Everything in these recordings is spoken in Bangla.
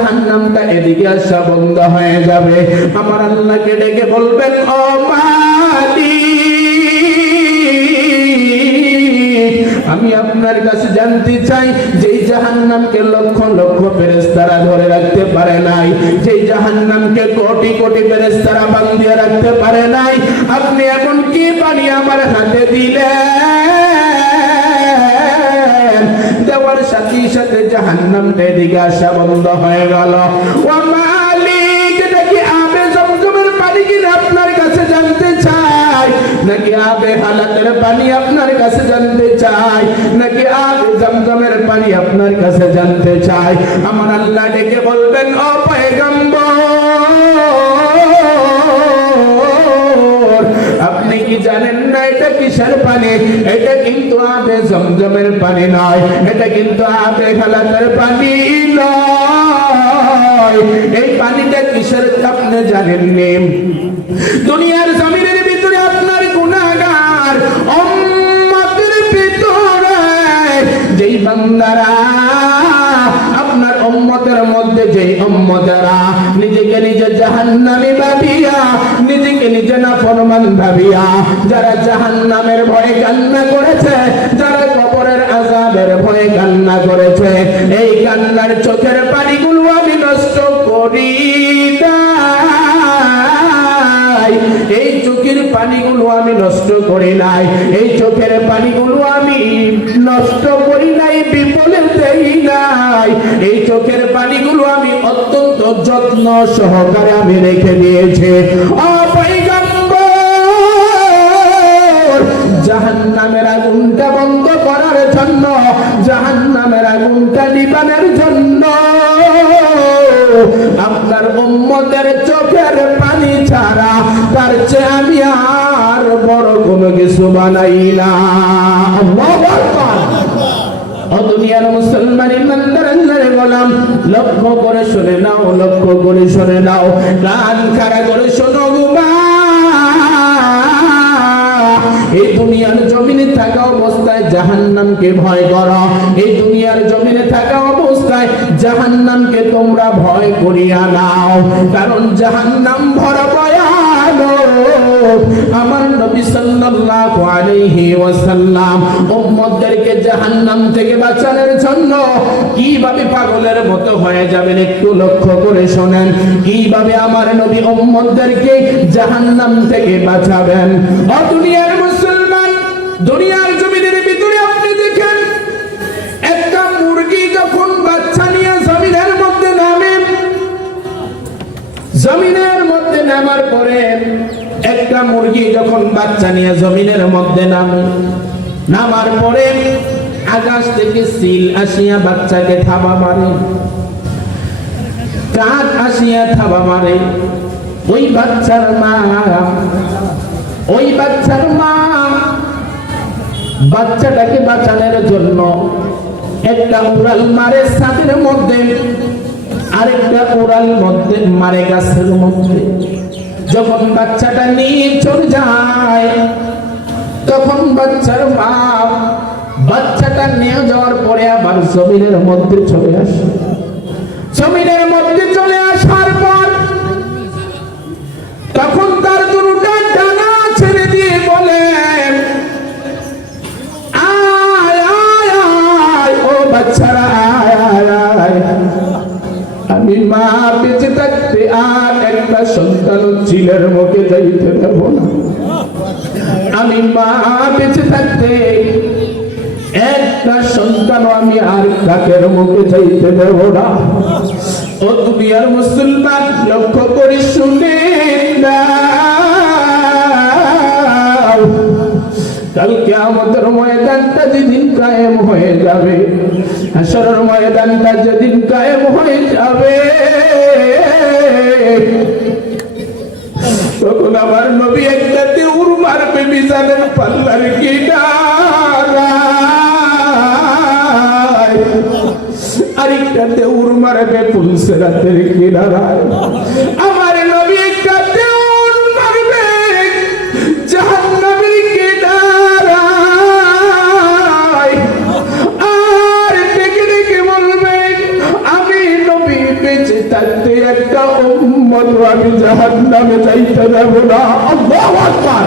জাহান্নামটা এদিকে আসা বন্ধ হয়ে যাবে। আমার আল্লাহকে ডেকে বলবেন, ও মালিক, আমি আপনার কাছে জানতে চাই, যেই জাহান্নামকে লক্ষ লক্ষ ফেরেশতারা ধরে রাখতে পারে নাই, যেই জাহান্নামকে কোটি কোটি ফেরেশতারা বাঁধিয়ে রাখতে পারে নাই, আপনি এখন কি পানি আমার হাতে দিলেন? দেওয়ার সাথে সাথে জাহান্নামটা এদিকে আসা বন্ধ হয়ে গেল। ও মালিক, নাকি আবে জমজমের পানি কিনা আপনার কাছে জানতে চাই, নাকি আবে হালাতের পানি আপনার কাছে জানতে চাই, নাকি আবে জমজমের পানি আপনার কাছে জানতে চাই? আমার আল্লাহ ডেকে বলবেন, ও পয়গম্বর, আপনি কি জানেন না এটা কিসের পানি? এটা কিন্তু আবে জমজমের পানি নয়, এটা কিন্তু আবে হালাতের পানি নয়। এই পানিটা কিসের আপনি জানেননি? দুনিয়ার জমিনের ভিতরে আপনার গুনাহগার উম্মতের ভিতরে যেই বান্দারা, আপনার উম্মতের মধ্যে যেই উম্মতেরা নিজেকে নিজে জাহান্নামী ভাবিয়া, নিজেকে নিজে নাফরমান ভাবিয়া, যারা জাহান্নামের ভয়ে কান্না করেছে, যারা কবরের আযাবের ভয়ে কান্না করেছে, এই কান্নার চোখের পানিগুলো আমি নষ্ট করি নাই। এই চোখের পানিগুলো আমি নষ্ট করি নাই, এই চোখের পানিগুলো আমি নষ্ট করি নাই, বিফলে দেই নাই। এই চোখের পানিগুলো আমি অত্যন্ত যত্ন সহকারে আমি রেখে দিয়েছি। ও পয়গম্বর, জাহান্নামের আগুনটা বন্ধ করার জন্য, জাহান্নামের আগুনটা নিবানোর জন্য আপনার উম্মতের চোখের পানি ছাড়া তার চেয়ে আমি আর বড় কোনো কিছু বানাই না। আল্লাহু আকবার। ও দুনিয়ার মুসলমান ইমানদার আল্লাহর গোলাম, লক্ষ্য করে শুনে নাও, লক্ষ্য করে শুনে নাও, কান খাড়া করে শোনো গো মা। এই দুনিয়ার জমিনে থাকা অবস্থায় জাহান্নামকে ভয় করো, এই দুনিয়ার জমিনে থাকা অবস্থায় জাহান্নামকে তোমরা ভয় করিয়া নাও, কারণ জাহান্নাম ভরা ভয়ানক। আমার নবী সাল্লাল্লাহু আলাইহি ওয়াসাল্লাম উম্মতদেরকে জাহান্নাম থেকে বাঁচানোর জন্য কিভাবে পাগলের মতো হয়ে যাবেন একটু লক্ষ্য করে শোনেন, কিভাবে আমার নবী উম্মতদেরকে জাহান্নাম থেকে বাঁচাবেন। ও দুনিয়ার মুসলমান, দুনিয়ার জমিনের ভিতরে আপনি দেখেন, একটা মুরগি যখন বাচ্চা নিয়ে জমিনের মধ্যে নামে, জমিনের মধ্যে নামার পরে একটা মুরগি যখন বাচ্চা নিয়ে জমিনের মধ্যে নামে, নামার পরে আকাশ থেকে সিল আসিয়া বাচ্চাকে থাবা মারে, কাক আসিয়া থাবা মারে। ওই বাচ্চার মা, ওই বাচ্চার মা বাচ্চাটাকে বাঁচানোর জন্য একটা উড়াল মারে ছাদের মধ্যে, আরেকটা উড়াল মধ্যে মারে গাছের মধ্যে। যখন বাচ্চাটা নিয়ে চলে যায়, তখন বাচ্চার মা বাচ্চাটা নিয়ে যাওয়ার পরে আবার জমিনের মধ্যে চলে আসে। জমিনের মধ্যে চলে আসার পর তখন তার দুটা ডানা ছেড়ে দিয়ে বলে, আয় আয় আয় ও বাচ্চারা আয় আয় আয়। আমি মা বেঁচে থাকতে আর একটা সন্তান ছিলের মুখে যাইতে দেব না, আমি মা বেঁচে থাকতে একটা সন্তান আমি আর কাকের মুখে যাইতে দেব না। ও দুনিয়ার মুসলমান, লক্ষ্য করে শুনে নাও, কালকে আমাদের ময়দানটা যেদিন কায়েম হয়ে যাবে, হাসরের ময়দানটা যেদিন কায়েম হয়ে যাবে, তখন আমার নবী একটা দেউর মারবে মিজানের পাল্লার কিনারায়, আরেকটা দেউর মারবে পুলসিরাতের কিনারায়। আমার নবী একটা দেউর মারবে জাহান্নামের কিনারায়, আর ডেকে ডেকে বলবে, আমি নবী বেঁচে বেঁচে থাকতে একটা উম্মত আমি জাহান্নামে যাইতে দেব না। আল্লাহু আকবার।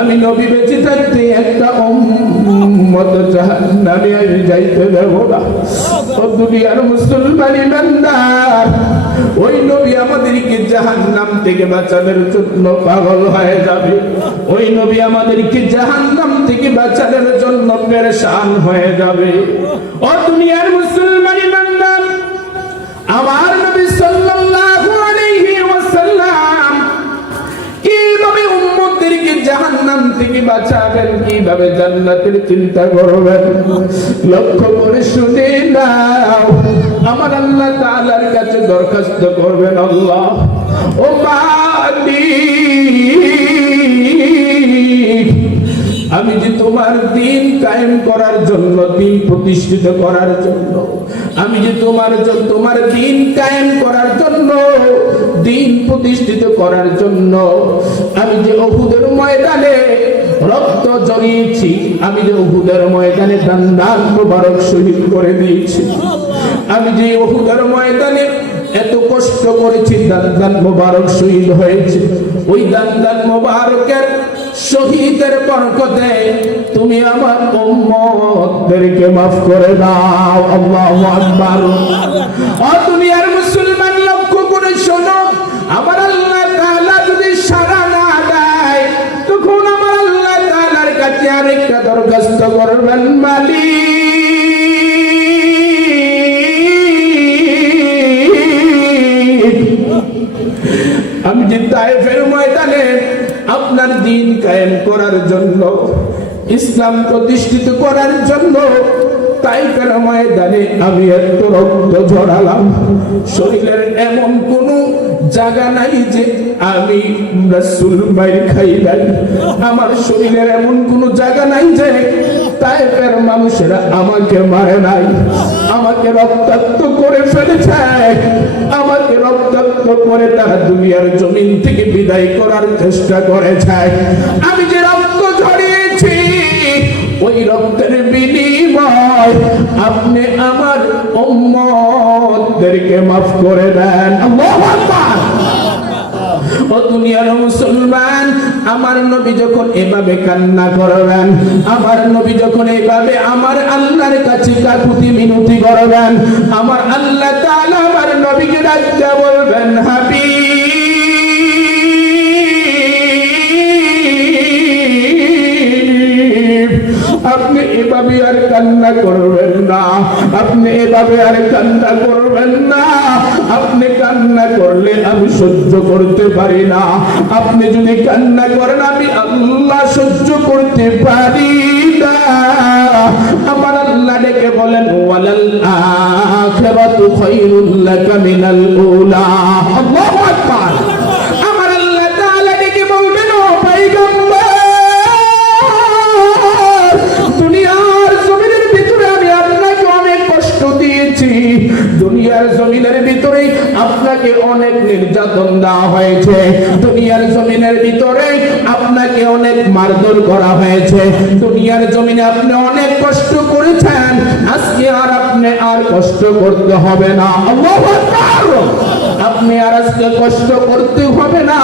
আমি নবী বেঁচে থাকতে একটা উম্মত জাহান্নামে আমি যাইতে দেব না। ও দুনিয়ার মুসলমান ইমানদার, ওই নবী আমাদেরকে জাহান্নাম থেকে বাঁচানোর জন্য পাগল হয়ে যাবে। ওই নবী আমাদেরকে জাহান্নাম থেকে বাঁচানোর জন্য পেরেশান হয়ে যাবে। ও দুনিয়ার মুসলমান ইমানদার, আমার নবী সাল্লাল্লাহু আলাইহি ওয়াসাল্লাম কিভাবে উম্মতদেরকে জাহান্নাম থেকে বাঁচাবেন, কিভাবে জান্নাতের চিন্তা করবেন, লক্ষ্য করে শুনে নাও। আমার আল্লাহ তাআলার কাছে দরখাস্ত করবেন, আল্লাহ ও মালিক, আমি যে তোমার দ্বীন কায়েম করার জন্য, দ্বীন প্রতিষ্ঠিত করার জন্য, আমি যে তোমার দ্বীন কায়েম করার জন্য, দ্বীন প্রতিষ্ঠিত করার জন্য আমি যে উহুদের ময়দানে রক্ত ঝরিয়েছি, আমি যে উহুদের ময়দানে দান মুবারক শহীদ করে দিয়েছি, আমি যে উহুদের ময়দানে এত কষ্ট করেছি, দান মুবারক শহীদ হয়েছে, ওই দান মুবারকের শহীদের বরকতে তুমি আমার উম্মতদেরকে মাফ করে দাও। আল্লাহু আকবার। ও দুনিয়ার মুসলমান, লক্ষ্য করে শোনো, আমার আল্লাহ তাআলা যদি সাড়া না দেয়, তখন আমার আল্লাহ তাআলার কাছে আরেকটা দরখাস্ত করবেন, মালিক আমি যে তায়েফের ময়দানে আপনার দ্বীন কায়েম করার জন্য, ইসলাম প্রতিষ্ঠিত করার জন্য তায়েফের ময়দানে আমি এত রক্ত ঝরালাম, শরীরের এমন কোন জায়গা নাই যে আমি রাসূল মাইর খাই নাই, আমার শরীরের এমন কোন জায়গা নাই যে তায়েফের মানুষেরা আমাকে মারে নাই, আমাকে রক্তাক্ত করে ফেলেছে, আমাকে রক্তাক্ত করে তারা দুনিয়ার জমিন থেকে বিদায় করার চেষ্টা করেছে। আমি যে রক্ত ঝরিয়েছি, ওই রক্তের বিনিময় আপনি আমার উম্মতদেরকে মাফ করে দেন। আল্লাহু আকবার। ও দুনিয়ার মুসলমান, আমার নবী যখন এভাবে কান্না করবেন, আমার নবী যখন এভাবে আমার আল্লাহর কাছে কাকুতি মিনতি করবেন, আমার আল্লাহ তাআলা আমার নবীকে ডাকতে বলবেন, হাবিব, আপনি এভাবে আর কান্না করবেন না, আপনি এভাবে আর কান্না করবেন না, আপনি কান্না করলে আমি সহ্য করতে পারি না, আপনি যদি কান্না করেন আমি আল্লাহ সহ্য করতে পারি না। আমার আল্লাহ ডেকে বলেন, ওয়ালাল আখিরাতু খায়রুল লাকা মিনাল উলা। আল্লাহু আকবার। আমার আল্লাহ তাআলা ডেকে বলবেন, ও পয়গম্বর, দুনিয়ার জমিনের ভিতরে আমি আপনাকে অনেক কষ্ট দিয়েছি, দুনিয়ার জমিনের ভিতরে আপনাকে অনেক নির্যাতন দেওয়া হয়েছে, দুনিয়ার জমিনের ভিতরে আপনাকে অনেক মারধর করা হয়েছে, দুনিয়ার জমিনে আপনি অনেক কষ্ট করেছেন, আজকে আর আপনি আর কষ্ট করতে হবে না। আল্লাহু আকবার। আপনি আর আজকে কষ্ট করতে হবে না,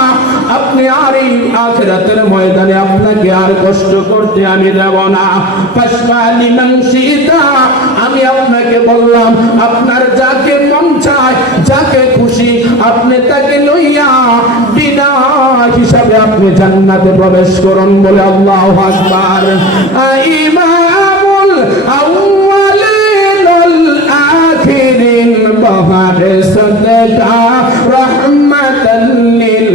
আপনি আর এই আখিরাতের ময়দানে আপনাকে আর কষ্ট করতে আমি দেব না। ফাশফা লিমান শিতা, আমি আপনাকে বললাম, আপনার যাকে মন চায়, যাকে খুশি আপনি তাকে লইয়া বিনা হিসাবে আপনি জান্নাতে প্রবেশ করুন। বলে আল্লাহু আকবার। ইমামুল আউয়ালিন ওয়াল আখিরিন বাহার সাদকা রাহমাতাল লিল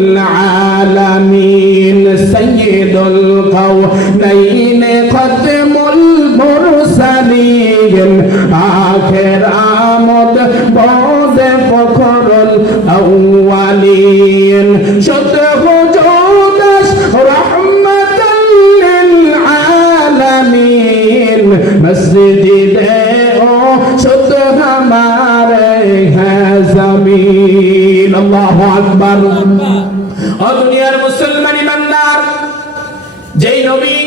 আলামিন সাইয়্যিদুল কাওনাইন খাতমুল মুরসালিন আখির আমদ বদে ফখরুল আউয়ালিন শত হুজুদাস রাহমাতাল লিল আলামিন মসজিদে ও শত হামারে হ্যাঁ জমিন। আল্লাহু আকবার। ও দুনিয়ার মুসলমান ইমানদার, যেই নবী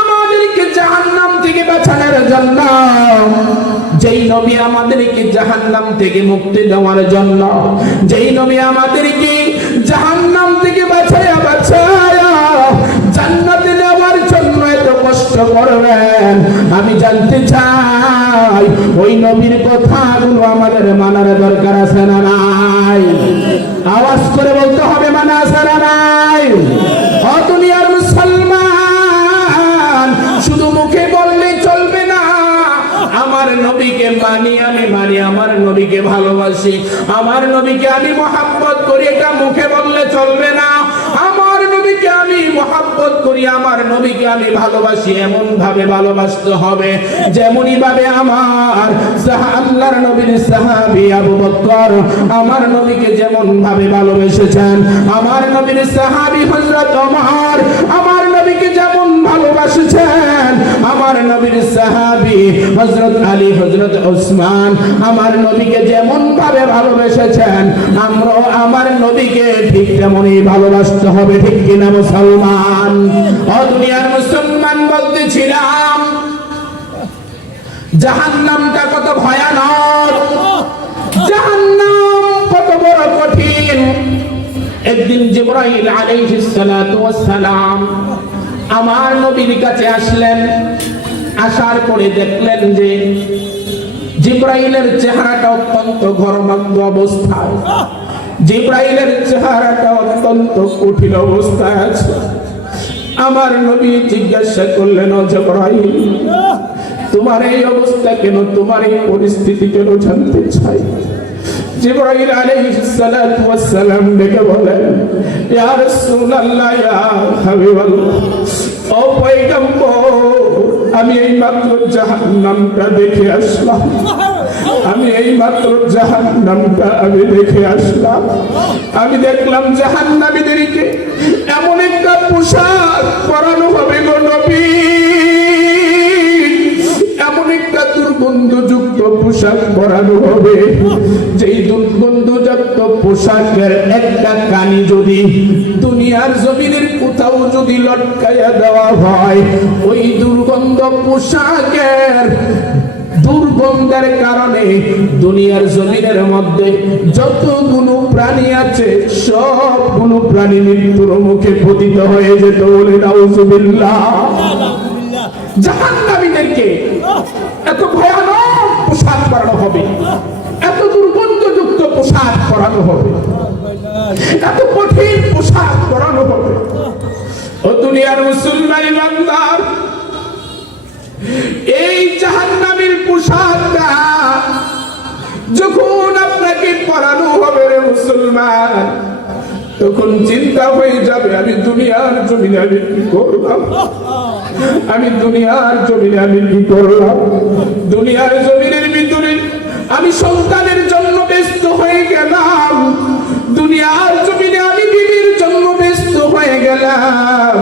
আমাদেরকে জাহান্নাম থেকে বাঁচানোর জন্য যেই নবী আমাদেরকে জাহান্নাম থেকে মুক্তি দেওয়ার জন্য, যেই নবী আমাদেরকে জাহান্নাম থেকে বাঁচায়া জান্নাতে যাওয়ার জন্য এত কষ্ট করবেন, আমি জানতে চাই ওই নবীর কথাগুলো আমাদের মানার দরকার আছে না নাই? আওয়াজ করে বলতে হবে, মানা আছে না নাই? ও দুনিয়ার মুসলমান, শুধু মুখে বললে চলবে না। আমার নবীকে মানি, আমি মানি, আমার নবীকে ভালোবাসি, আমার নবীকে আমি মহব্বত করি, এটা মুখে বললে চলবে না। আমার নবীকে আমি মহব্বত করি, আমার নবীকে আমি ভালোবাসি, এমন ভাবে ভালোবাসতে হবে যেমনই ভাবে আমার আল্লাহর নবীর সাহাবী আবু বকর আমার নবীকে যেমন ভাবে ভালোবেসেছেন, আমার নবীর সাহাবী হযরত ওমর আমার নবীকে যেমন ভালোবাসেছেন, আমার নবীর সাহাবী হযরত আলী, হযরত ওসমান আমার নবীকে যেমন ভাবে ভালোবেসেছেন, আমরাও আমার নবীকে ঠিক তেমনই ভালোবাসতে হবে, ঠিক কিনা মুসলমান? ও দুনিয়ার মুসলমান, বলতেছিলাম জাহান্নামটা কত ভয়ানক, জাহান্নাম কত বড় কঠিন। একদিন জিবরাইল আলাইহিস সালাতু ওয়াস সালাম আমার নবীর কাছে আসলেন, আসার পরে দেখলেন যে জিবরাইলের চেহারাটা অত্যন্ত ঘর্মাক্ত অবস্থায়, জিবরাইলের চেহারাটা অত্যন্ত কঠিন অবস্থায় আছে। আমার নবী জিজ্ঞাসা করলেন, ও জিবরাইল, তোমার এই অবস্থা কেন, তোমার এই পরিস্থিতি কেন জানতে চাই। জিবরাইল আলাইহিস সালাতু ওয়াস সালাম ডেকে বলেন, ইয়া রাসূলুল্লাহ, ইয়া হাবিবাল্লাহ, ও পয়গম্বর, আমি এই মাত্র জাহান্নামটা দেখে আসলাম, আমি এই মাত্র জাহান্নামটা আমি দেখে আসলাম। আমি দেখলাম জাহান্নামীদেরকে এমন একটা পোশাক পরানো হবে গো নবী, এমন একটা দুর্গন্ধযুক্ত পোশাক পরানো হবে, যেই দুর্গন্ধযুক্ত পোশাকের একটা কানি যদি দুনিয়ার জমিনের কোথাও যদি লটকাইয়া দেওয়া হয়, ওই দুর্গন্ধ পোশাকের দুর্গন্ধের কারণে দুনিয়ার জমিনের মধ্যে যতগুলো প্রাণী আছে সবগুলো প্রাণী মৃত্যুর মুখে পতিত হয়ে যেত। বলে নাউজুবিল্লাহ। জাহান্নামীদেরকে এত ভয়ানক পোশাক পরানো হবে, এত দুর্গন্ধযুক্ত পোশাক পরানো হবে, এত কঠিন পোশাক পরানো হবে। ও দুনিয়ার মুসলমান ইমানদার, এই জাহান্নামীর পোশাকটা যখন আপনাকে পরানো হবে রে মুসলমান, তখন চিন্তা হয়ে যাবে, আমি দুনিয়ার জমিনে আমি কি করলাম, আমি দুনিয়ার জমিনে আমি কি করলাম। দুনিয়ার জমিনের ভিতরে আমি সন্তানের জন্য ব্যস্ত হয়ে গেলাম, দুনিয়ার জমিনে আমি বিবির জন্য ব্যস্ত হয়ে গেলাম,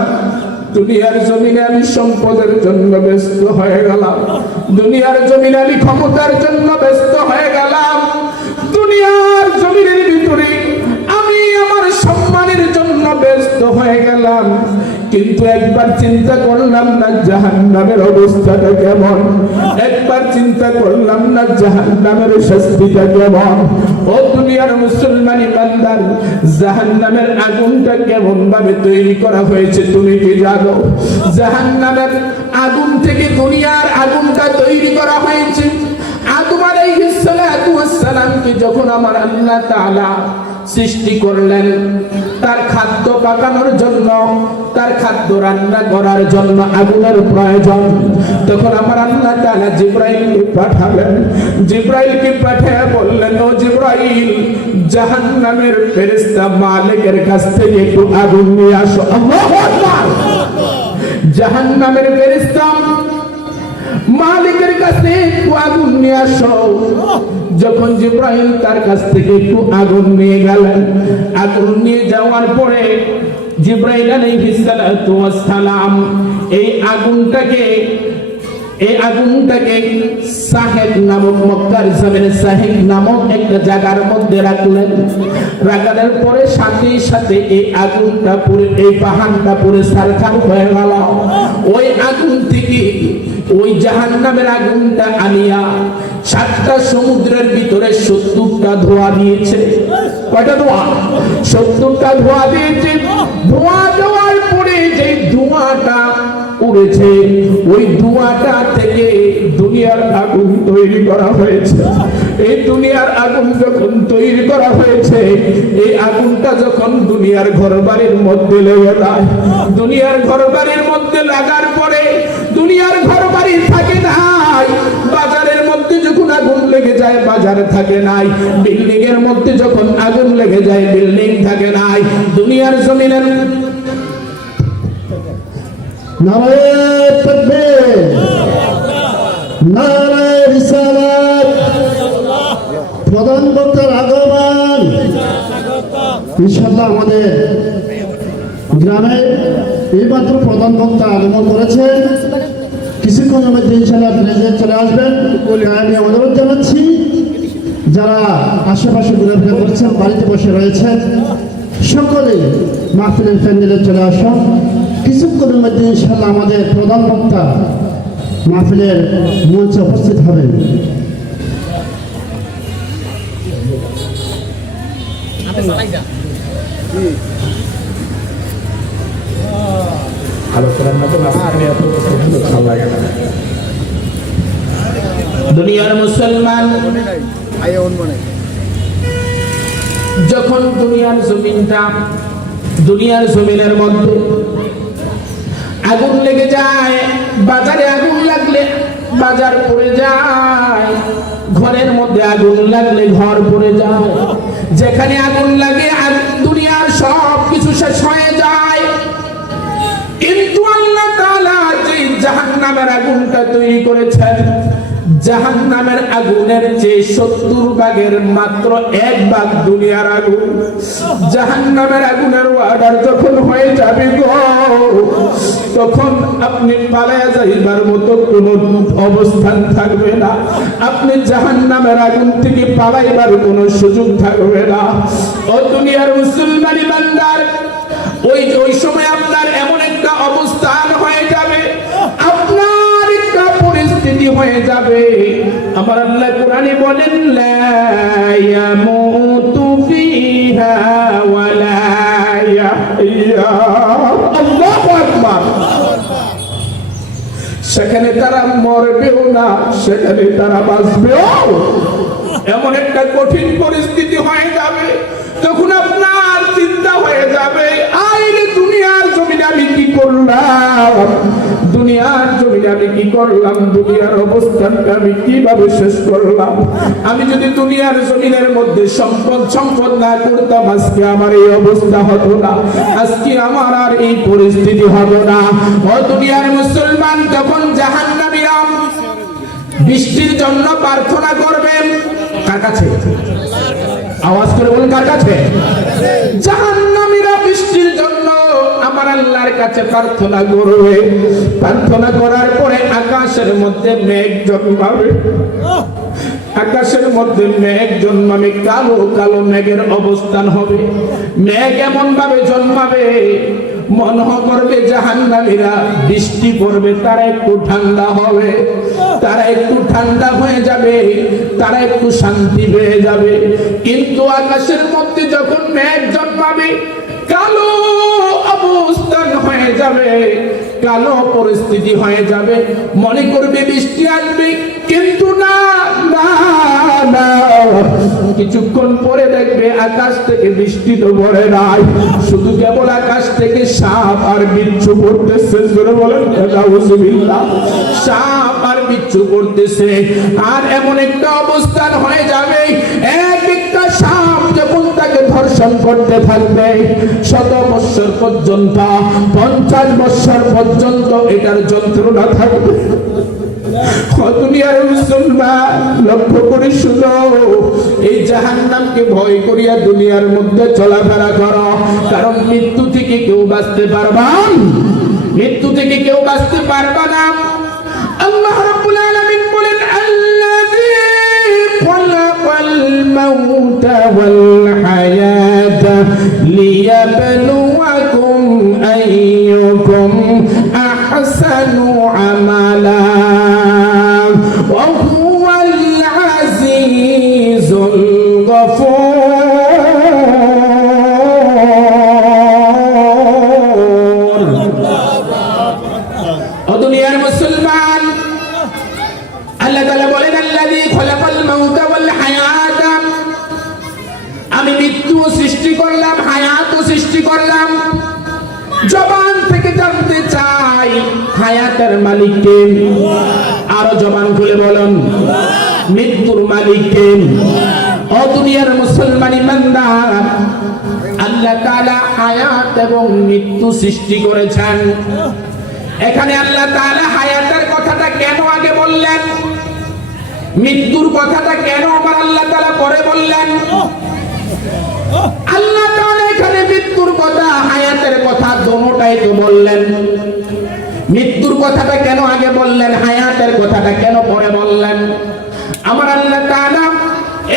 দুনিয়ার জমিনে আমি সম্পদের জন্য ব্যস্ত হয়ে গেলাম, দুনিয়ার জমিনে আমি ক্ষমতার জন্য ব্যস্ত হয়ে গেলাম, দুনিয়ার জমিনের ভিতরে আমি আমার সম্মানের জন্য ব্যস্ত হয়ে গেলাম। কিন্তু একবার চিন্তা করলাম না জাহান্নামের অবস্থাটা কেমন, একবার চিন্তা করলাম না জাহান্নামের শাস্তিটা কেমন। ও দুনিয়ার মুসলমান ইমানদার, জাহান্নামের আগুনটা কেমন ভাবে তৈরি করা হয়েছে তুমি কি জানো? জাহান্নামের আগুন থেকে দুনিয়ার আগুনটা তৈরি করা হয়েছে। আদম আলাইহিস সালাতু ওয়াস সালামকে যখন আমার আল্লাহ তাআলা সৃষ্টি করলেন, তার খাদ্য পাকানোর জন্য, তার খাদ্য রান্না করার জন্য আগুনের প্রয়োজন। তখন আমার আল্লাহ তাআলা জিবরাইলকে পাঠালেন, জিবরাইলকে পাঠিয়ে বললেন, ও জিবরাইল, জাহান্নামের ফেরেশতা মালিকের কাছ থেকে একটু আগুন নিয়ে আসো। আল্লাহু আকবার। জাহান্নামের ফেরেশতা মালিকের কাছে একটু আগুন নিয়ে আসো। যখন জিবরাইল তার কাছ থেকে একটু আগুন নিয়ে গেলেন, আগুন নিয়ে যাওয়ার পরে জিবরাইল আলাইহিস সালাতু ওয়াস সালাম এই আগুনটাকে সাহেব নামক, মক্কার জমিনে সাহেব নামক একটা জায়গার মধ্যে রাখলেন। রাখার পরে সাথে সাথে এই আগুনটা পুরো, এই পাহাড়টা পুরো সারখার হয়ে গেল। ওই আগুন থেকে ওই জাহান্নামের আগুনটা আনিয়া 7টা সমুদ্রের ভিতরে 70টা ধোঁয়া দিয়েছে। কয়টা ধোঁয়া? 70টা ধোঁয়া দিয়েছে। ধোঁয়া দেওয়ার পরে যে ধোঁয়াটা উড়েছে, ওই ধোঁয়াটা থেকে দুনিয়ার আগুন তৈরি করা হয়েছে। এই দুনিয়ার আগুন যখন তৈরি করা হয়েছে, এই আগুনটা যখন দুনিয়ার ঘরবাড়ির মধ্যে লেগে যায়, দুনিয়ার ঘরবাড়ির মধ্যে লাগার পরে দুনিয়ার ঘরবাড়ি থাকে নাই। বাজারের মধ্যে যখন আগুন লেগে যায় বাজার থাকে নাই, বিল্ডিং এর মধ্যে যখন আগুন লেগে যায় বিল্ডিং থাকে নাই। দুনিয়ার জমিনের নারায়ে তাকবীর, নারায়ে রিসালাত। প্রধান বক্তার আগমন। ইনশাআল্লাহ আমাদের গ্রামে এইমাত্র প্রধান বক্তা আগমন করেছেন। কিছুক্ষণের মধ্যে ইনশাআল্লাহ আপনারা চলে আসবেন বলে আমি অনুরোধ জানাচ্ছি। যারা আশেপাশে ঘোরাফেরা করছেন, বাড়িতে বসে রয়েছেন, সকলেই মাহফিলের প্যান্ডেলে চলে আসুন। কিছুক্ষণের মধ্যে ইনশাআল্লাহ আমাদের প্রধান বক্তা মাহফিলের মঞ্চে উপস্থিত হবেন। দুনিয়ার মুসলমান যখন দুনিয়ার জমিনের মধ্যে আগুন লেগে যায়, বাজারে আগুন লাগলে বাজার পড়ে যায়, ঘরের মধ্যে আগুন লাগলে ঘর পড়ে যায়, যেখানে আগুন লাগে দুনিয়ার সব কিছু শেষ হয়ে যায়। কিন্তু আল্লাহ তাআলা যে জাহান্নামের আগুনটা তৈরি করেছেন, জাহান্নামের আগুনের যে 70 ভাগের মাত্র 1 ভাগ দুনিয়ার আগুন। জাহান্নামের আগুনের অর্ডার যখন হয়ে যাবে গো, তখন আপনি পালায়া যাইবার মতো কোনো অবস্থান থাকবে না। আপনি জাহান্নামের আগুন থেকে পালাইবার কোনো সুযোগ থাকবে না। ও দুনিয়ার মুসলমানি বান্দার, ওই সময় আপনার এমন একটা অবস্থান হয়ে যাবে, আপনার একটা পরিস্থিতি হয়ে যাবে। আমার আল্লাহ কোরআনে বলেন, লা ইয়ামুতু ফিহা ওয়া লা ইয়াহইয়া। আল্লাহু আকবার। সেখানে তারা মরবেও না, সেখানে তারা বাঁচবেও। এমন একটা কঠিন পরিস্থিতি হয়ে যাবে, তখন আপনার চিন্তা হয়ে যাবে, আইরে দুনিয়ার জমিনে আমি কি করলাম, দুনিয়ার জমিনে আমি কি করলাম, দুনিয়ার অবস্থানটা আমি কিভাবে শেষ করলাম। আমি যদি দুনিয়ার জমিনের মধ্যে সম্পদ না করতাম, আজকে আমার এই অবস্থা হতো না, আজকে আমার আর এই পরিস্থিতি হতো না। ও দুনিয়ার মুসলমান, তখন জাহান্নামীরা বৃষ্টির জন্য প্রার্থনা করবেন কার কাছে? আওয়াজ করে বলুন, কার কাছে? জাহান্নামীরা বৃষ্টির জন্য আমার আল্লাহর কাছে প্রার্থনা করবে। প্রার্থনা করার পরে আকাশের মধ্যে মেঘ জন্মাবে, আকাশের মধ্যে মেঘ জন্মাবে, কালো কালো মেঘের অবস্থান হবে। মেঘ এমন ভাবে জন্মাবে, মনে করবে জাহান্নামীরা বৃষ্টি পড়বে, তারা একটু ঠান্ডা হবে, তারা একটু ঠান্ডা হয়ে যাবে, তারা একটু শান্তি পেয়ে যাবে। কিন্তু আকাশের মধ্যে যখন মেঘ জন্মাবে, কালো অবস্থান হয়ে যাবে, কালো পরিস্থিতি হয়ে যাবে, মনে করবে বৃষ্টি আসবে, কিন্তু না না না, কিছুক্ষণ পরে দেখবে আকাশ থেকে বৃষ্টি তো পড়ে নাই, শুধু কেবল আকাশ থেকে সাপ আর বিচ্ছু পড়তেছে। জোরে বলেন নাউজুবিল্লাহ। সাপ আর বিচ্ছু পড়তেছে, আর এমন একটা অবস্থান হয়ে যাবে, এক একটা সাপ যখন তাকে ধর্ষণ করতে থাকবে, 100 বছর পর্যন্ত, 50 বছর পর্যন্ত এটার যন্ত্রণা থাকবে। দুনিয়ার মুসলমান, লক্ষ্য করে শুনো, এই জাহান্নামকে ভয় করিয়া দুনিয়ার মধ্যে চলাফেরা করো, কারণ মৃত্যু থেকে কেউ বাঁচতে পারবা, মৃত্যু থেকে কেউ বাঁচতে পারবা না। আল্লাহ রাব্বুল আলামিন বলেন, আল্লাযী খালাকাল মাউতা ওয়াল হায়াতা লিয়াবলুয়াকুম আইয়ুকুম আহসানু আমালা। গফুর। ও দুনিয়ার মুসলমান, আল্লাহ তাআলা বলেন আল্লাযী খলাকাল মাউতা ওয়াল হায়াতা, আমি মৃত্যু সৃষ্টি করলাম, হায়াতও সৃষ্টি করলাম। জবান থেকে জানতে চাই হায়াতের মালিক কে? আরো জবান খুলে বলুন, মৃত্যুর মালিক কে? ও দুনিয়ার মুসলমান ইমানদার, আল্লাহ তাআলা হায়াত এবং মৃত্যু সৃষ্টি করেছেন। এখানে আল্লাহ তাআলা হায়াতের কথাটা কেন আগে বললেন, মৃত্যুর কথাটা কেন আবার আল্লাহ তাআলা পরে বললেন? আল্লাহ তাআলা এখানে মৃত্যুর কথা, হায়াতের কথা দোনোটাই তো বললেন। মৃত্যুর কথাটা কেন আগে বললেন, হায়াতের কথাটা কেন পরে বললেন? আমার আল্লাহ তাআলা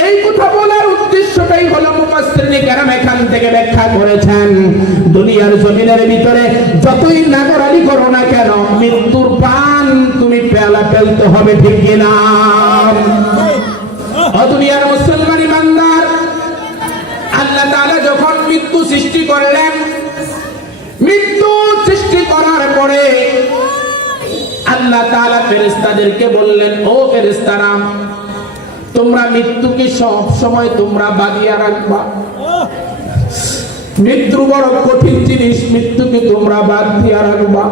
এই কথা বলার উদ্দেশ্যটাই হলো মুফাসসিরিনে কেরাম এখান থেকে ব্যাখ্যা করেছেন, দুনিয়ার জমিনের ভিতরে যতই নাগরানি করো না কেন, মৃত্যুর পান তুমি পেয়ালা ফেলতে হবে, ঠিক কিনা? ও দুনিয়ার মুসলমান ইমানদার, আল্লাহ তাআলা যখন মৃত্যু সৃষ্টি করলেন, মৃত্যু সৃষ্টি করার পরে আল্লাহ তাআলা ফেরেশতাদেরকে বললেন, ও ফেরেশতারা, তোমরা মৃত্যুকে সব সময় তোমরা বাঁধিয়ে রাখবা। মৃত্যু বড় কঠিন জিনিস, মৃত্যুকে তোমরা বাঁধিয়ে রাখবা।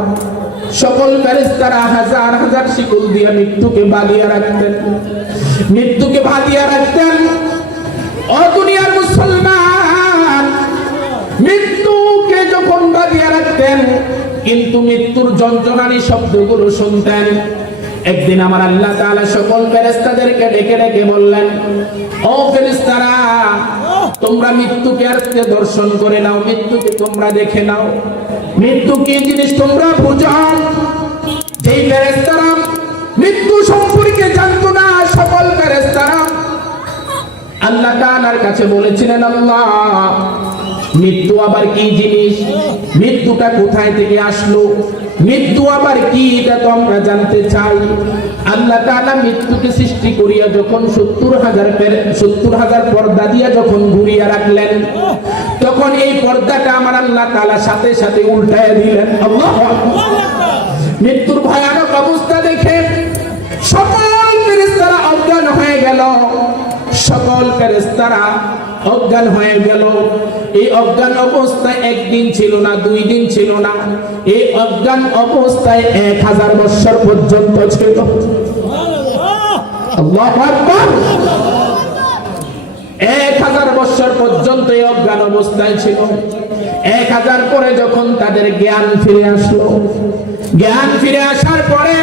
সকল ফেরেশতারা হাজার হাজার শিকল দিয়ে মৃত্যুকে বাঁধিয়ে রাখতেন, মৃত্যুকে বাঁধিয়ে রাখতেন। ও দুনিয়ার মুসলমান, মৃত্যুকে যখন বাঁধিয়ে রাখতেন, কিন্তু মৃত্যুর যন্ত্রণারী শব্দগুলো শুনতেন। একদিন আমার আল্লাহ তাআলা সকল ফেরেশতাদেরকে ডেকে ডেকে বললেন, ও ফেরেশতারা, তোমরা মৃত্যুকে আজকে দর্শন করে নাও, মৃত্যুকে তোমরা দেখে নাও। মৃত্যু কি জিনিস তোমরা বুঝো? যেই ফেরেশতারা মৃত্যু সম্পর্কে জানতো না, সকল ফেরেশতারা আল্লাহ তাআলার কাছে বলেছিলেন, আল্লাহ, মৃত্যু আবার কি জিনিস? মৃত্যুটা কোথায় থেকে আসলো? মৃত্যু আবার কি, এটা তো আমরা জানতে চাই। আল্লাহ তাআলা মৃত্যুকে সৃষ্টি করিয়া যখন 70,000 পর্দা দিয়া যখন ঘুরিয়া রাখলেন, তখন এই পর্দাটা আমার আল্লাহ তাআলা সাথে সাথে উল্টায়া দিলেন। আল্লাহু আকবার। মৃত্যুর ভয়ানক অবস্থা দেখে সকল ফেরেশতারা অজ্ঞান হয়ে গেল, সকল ফেরেশতারা অজ্ঞান হয়ে গেল। এই অজ্ঞান অবস্থায় একদিন ছিল না, 2 দিন ছিল না, এই অজ্ঞান অবস্থায় 1000 বছর পর্যন্ত ছিল। আল্লাহু আকবার। 1000 বছর পর্যন্ত এই অজ্ঞান অবস্থায় ছিল। 1000 পরে যখন তাদের জ্ঞান ফিরে আসলো, জ্ঞান ফিরে আসার পরে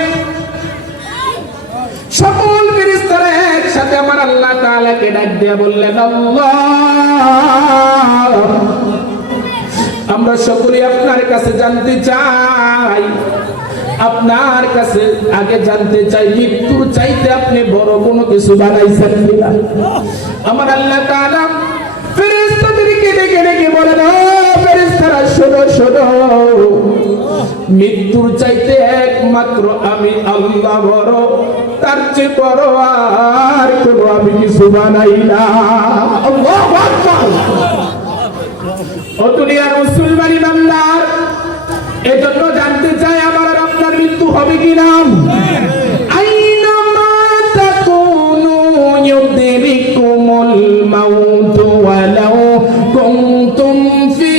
সকল ফেরেশতারা একসাথে আমার আল্লাহ তাআলাকে ডাক দিয়ে বললেন, আল্লাহ, আমরা সকলে আপনার কাছে জানতে চাই, আপনার কাছে আগে জানতে চাই, মৃত্যুর চাইতে আপনি বড় কোনো কিছু বানাইছেন কিনা? আমার আল্লাহ তাআলা ফেরেশতাদেরকে ডেকে ডেকে বলেন, ও ফেরেশতারা, শোনো শোনো, মৃত্যুর চাইতে একমাত্র আমি আল্লাহ বড়, তার চেয়ে বড় আর কোনো আমি কিছু বানাই না। আল্লাহু আকবার। ও দুনিয়ার মুসলমান ইমানদার, এজন্য জানতে চাই আমার আর আপনার মৃত্যু হবে কিনা? আইনামা তাকুনু ইউদরিকুমুল মাউত ওয়ালাউ কুনতুম ফি